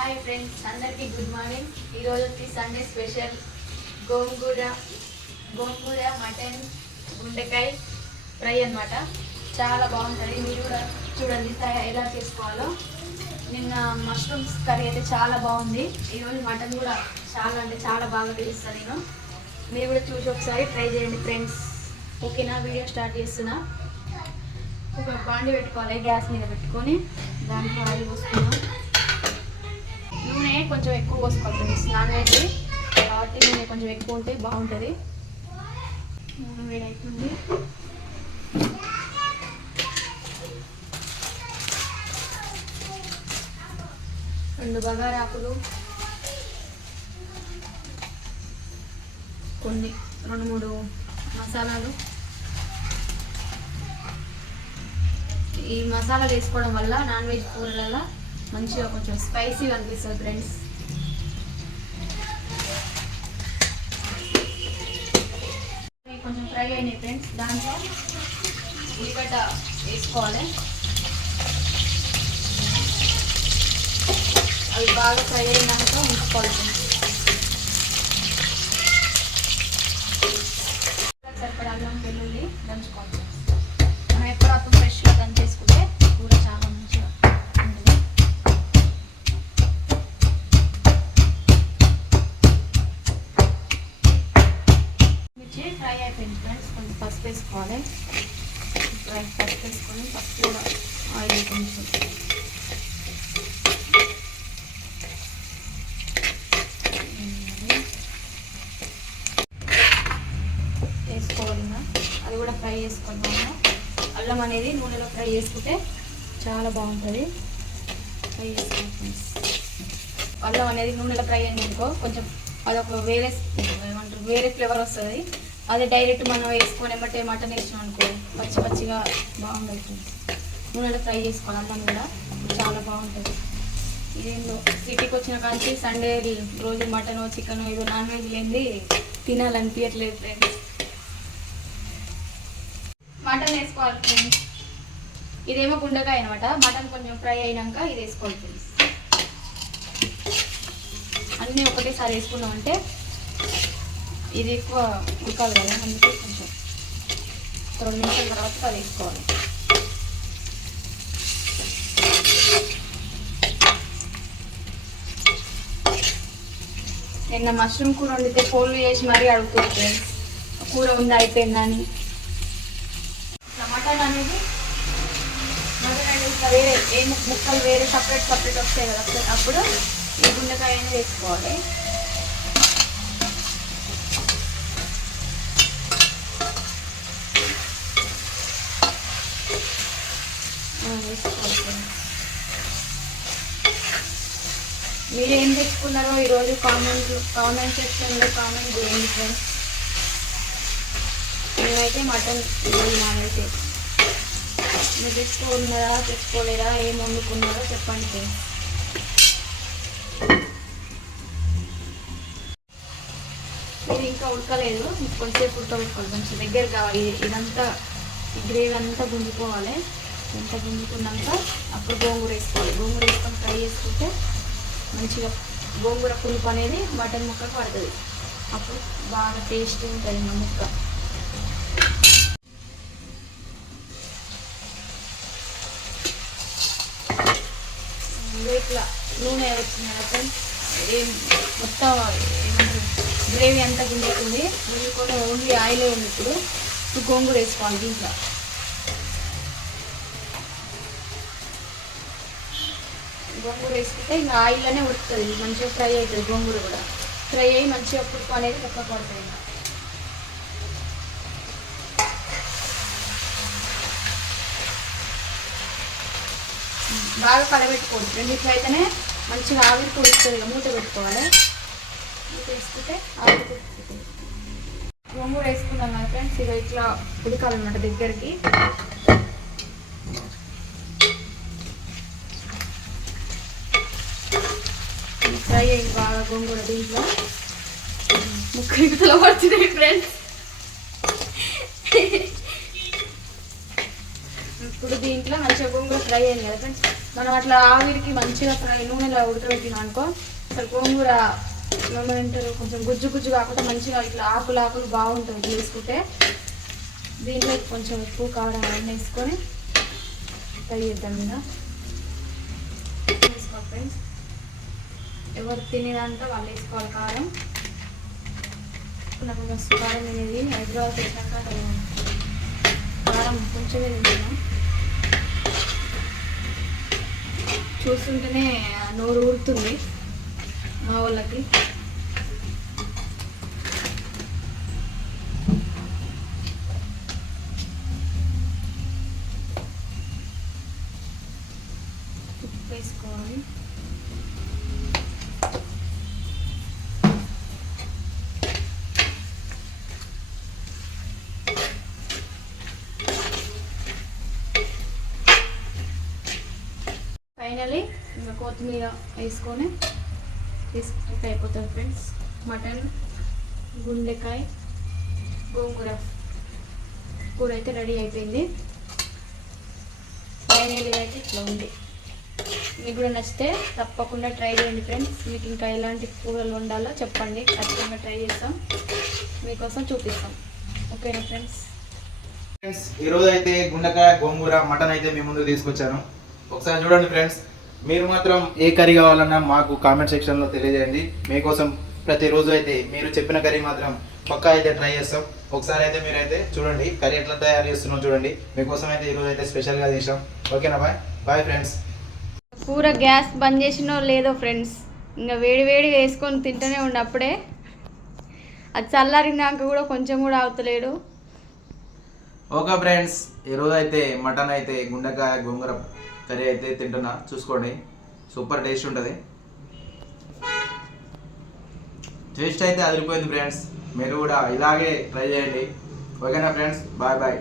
Hi friends అందరికీ good morning ఈరోజు వచ్చి Sunday special gongura gongura mutton గుండెకాయ ఫ్రై అన్నమాట. చాలా బాగుంటుంది. మీరు కూడా చూడండి ఫ్రై ఎలా చేసుకోవాలో. నిన్న మష్రూమ్స్ కర్రీ అయితే చాలా బాగుంది. ఈరోజు మటన్ కూడా చాలా అంటే చాలా బాగా తెలుస్తాను నేను. మీరు కూడా చూసి ఒకసారి ట్రై చేయండి ఫ్రెండ్స్ ఓకేనా? వీడియో స్టార్ట్ చేస్తున్నా. ఒక బాండి పెట్టుకోవాలి గ్యాస్ మీద పెట్టుకొని. దాంట్లో ఆయిల్ పోసుకున్నాం నూనె కొంచెం ఎక్కువ పోసుకోవాలి ఫ్రెండ్స్ నాన్ వెజ్ కాబట్టి నూనె కొంచెం ఎక్కువ ఉంటే బాగుంటుంది. నూనె వేడవుతుంది రెండు బగారాకులు. కొన్ని రెండు మూడు మసాలాలు. ఈ మసాలాలు వేసుకోవడం వల్ల నాన్ వెజ్ కూరలలో మంచిగా కొంచెం స్పైసీగా అనిపిస్తుంది ఫ్రెండ్స్ కొంచెం ఫ్రై అయినాయి ఫ్రెండ్స్ దాంట్లో ఉల్లిగడ్డ వేసుకోవాలి. అవి బాగా ఫ్రై అయినాక ఉంచుకోవాలి ఫ్రెండ్స్ వేసుకోవాలి డ్రై పసుపు వేసుకొని పసుపు కూడా ఆయిల్ కొంచెం వేసుకోవాలి అది కూడా ఫ్రై చేసుకుందాము. అల్లం అనేది నూనెలో ఫ్రై చేసుకుంటే చాలా బాగుంటుంది. ఫ్రై చేసుకోవాలి. అల్లం అనేది నూనెలో ఫ్రై అయింది అనుకో కొంచెం అదొక వేరే ఏమంటారు వేరే ఫ్లేవర్ వస్తుంది. అదే డైరెక్ట్ మనం వేసుకొని ఏమంటే మటన్ వేసినాం అనుకో పచ్చి పచ్చిగా బాగుంటుంది నూనెలో ఫ్రై చేసుకోవాలి అమ్మ కూడా చాలా బాగుంటుంది. ఇదేందో సిటీకి వచ్చిన కానీ సండే రోజు మటన్ చికెన్ ఏదో నాన్ వెజ్ లేనిది తినాలనిపించట్లేదు ఫ్రెండ్స్ మటన్ వేసుకోవాలి ఫ్రెండ్స్ ఇదేమో గుండెకాయ అనమాట మటన్ కొంచెం ఫ్రై అయినాక ఇది వేసుకోవాలి ఫ్రెండ్స్ అన్నీ ఒకటేసారి వేసుకున్నామంటే ఇది ఎక్కువ ఉడకాలి కదా అందుకే కొంచెం రెండు నిమిషాల తర్వాత అది వేసుకోవాలి నిన్న మష్రూమ్ కూర వండితే ఫోన్లు చేసి మరీ అడుగుతుంది కూర ఉంది అయిపోయిందని ఇట్లా అనేది వేరే ఏ ముక్కలు వేరే సపరేట్ సపరేట్ వస్తాయి కదా అప్పుడు- అప్పుడు ఈ గుండెకాయ అనేది వేసుకోవాలి. మీరు ఏం తెచ్చుకున్నారో ఈరోజు కామెంట్ కామెంట్ సెక్షన్లో కామెంట్ చేయండి ఫ్రెండ్స్ నేనైతే మటన్ నానైతే. మీరు తెచ్చుకున్నారా తెచ్చుకోలేరా ఏం వండుకున్నారో చెప్పండి ఫ్రెండ్స్ ఇది ఇంకా ఉడకలేదు కొంచెంసేపు ఉడకబెట్టుకోవాలి కొంచెం దగ్గర కావాలి ఇది- ఇదంతా ఈ గ్రేవీ అంతా గుంజుకోవాలి. ఎంత గుంజుకున్నాక అప్పుడు గోంగూర వేసుకోవాలి. గోంగూర వేసుకొని ఫ్రై చేసుకుంటే మంచిగా గోంగూర పులుపు అనేది మటన్ ముక్కకు పడుతుంది. అప్పుడు బాగా టేస్ట్ ఉంటుంది మా ముక్క. ఇట్లా నూనె వచ్చింది కదా ఏం మొత్తం గ్రేవీ అంతా గుంజుతుంది కూడా ఓన్లీ ఆయిలే ఉంది ఇప్పుడు. ఇప్పుడు గోంగూర వేసుకోవాలి దీంట్లో. గోంగూర వేసుకుంటే ఇంకా ఆయిల్లోనే ఉడుకుతుంది. మంచిగా ఫ్రై అవుతుంది గోంగూర కూడా. ఫ్రై అయ్యి మంచిగా పులుపు అనేది ముక్క పడుతుంది ఇంకా. బాగా కలబెట్టుకోవద్దు రెండిట్లో అయితేనే మంచిగా ఆవిరి ఉడుకుతుంది ఇక మూత పెట్టుకోవాలి. మూత వేసుకుంటే ఆవిరి ఉడుకుతుంది గోంగూర వేసుకున్నాం కదా ఫ్రెండ్స్ ఇక ఇట్లా ఉడకాలన్నమాట దగ్గరికి ఫ్రై అయింది బాగా గోంగూర దీంట్లో. ముక్క ఇతలో ఫ్రెండ్స్ ఇప్పుడు దీంట్లో మంచిగా గోంగూర ఫ్రై అయింది కదా ఫ్రెండ్స్ మనం అట్లా ఆవిరికి మంచిగా ఫ్రై నూనెలో ఉడకబెట్టినాం అనుకో అసలు గోంగూర ఏమంటారు కొంచెం గుజ్జు గుజ్జు కాకుండా మంచిగా ఇట్లా ఆకులు ఆకులు బాగుంటుంది వేసుకుంటే దీంట్లో కొంచెం ఉప్పు కారం అవన్నీ వేసుకొని ఫ్రై చేద్దాం మీద ఫ్రెండ్స్ ఎవరు తినేదంతా వాళ్ళు వేసుకోవాలి. కారం. నాకు మస్తు కారం తినేది. హైదరాబాద్ వచ్చాక కారం కొంచెమే తింటున్నాం. చూస్తుంటేనే నోరు ఊరుతుంది మా వాళ్ళకి. వేసుకోవాలి. కొత్తిమీర వేసుకొని తీసుకుంటే అయిపోతుంది ఫ్రెండ్స్. మటన్ గుండెకాయ గోంగూర. కూర అయితే రెడీ అయిపోయింది. ఫైనల్గా అయితే ఇట్లా ఉంది. మీకు కూడా నచ్చితే తప్పకుండా ట్రై చేయండి ఫ్రెండ్స్. మీకు ఇంకా ఎలాంటి కూరలు వండాలో చెప్పండి. ఖచ్చితంగా ట్రై చేస్తాం. మీకోసం చూపిస్తాం. ఓకేనా ఫ్రెండ్స్? ఫ్రెండ్స్ ఈరోజు అయితే గుండెకాయ గోంగూర మటన్ అయితే మీ ముందు తీసుకొచ్చాను. ఒకసారి చూడండి ఫ్రెండ్స్. మీరు మాత్రం ఏ కర్రీ కావాలన్నా మాకు కామెంట్ సెక్షన్లో తెలియజేయండి. మీకోసం ప్రతిరోజు అయితే మీరు చెప్పిన కర్రీ మాత్రం పక్కా అయితే ట్రై చేస్తాం. ఒకసారి అయితే మీరైతే చూడండి కర్రీ ఎట్లా తయారు చేస్తున్నాం చూడండి. మీకోసం అయితే ఈరోజు అయితే స్పెషల్గా చేసాం ఓకేనా బాయ్ బాయ్ ఫ్రెండ్స్ కూర గ్యాస్ బంద్ చేసినో లేదో ఫ్రెండ్స్ ఇంకా వేడి వేడి వేసుకొని తింటూనే ఉన్నప్పుడే అప్పుడే. అది చల్లారినాక కూడా కొంచెం కూడా అవుతలేడు ఓకే ఫ్రెండ్స్ ఈరోజు అయితే మటన్ అయితే గుండెకాయ గోంగూర కర్రీ అయితే తింటున్నా. చూసుకోండి. సూపర్ టేస్ట్ ఉంటుంది. టేస్ట్ అయితే అదిరిపోయింది ఫ్రెండ్స్. మీరు కూడా ఇలాగే ట్రై చేయండి. ఓకేనా ఫ్రెండ్స్? Bye bye.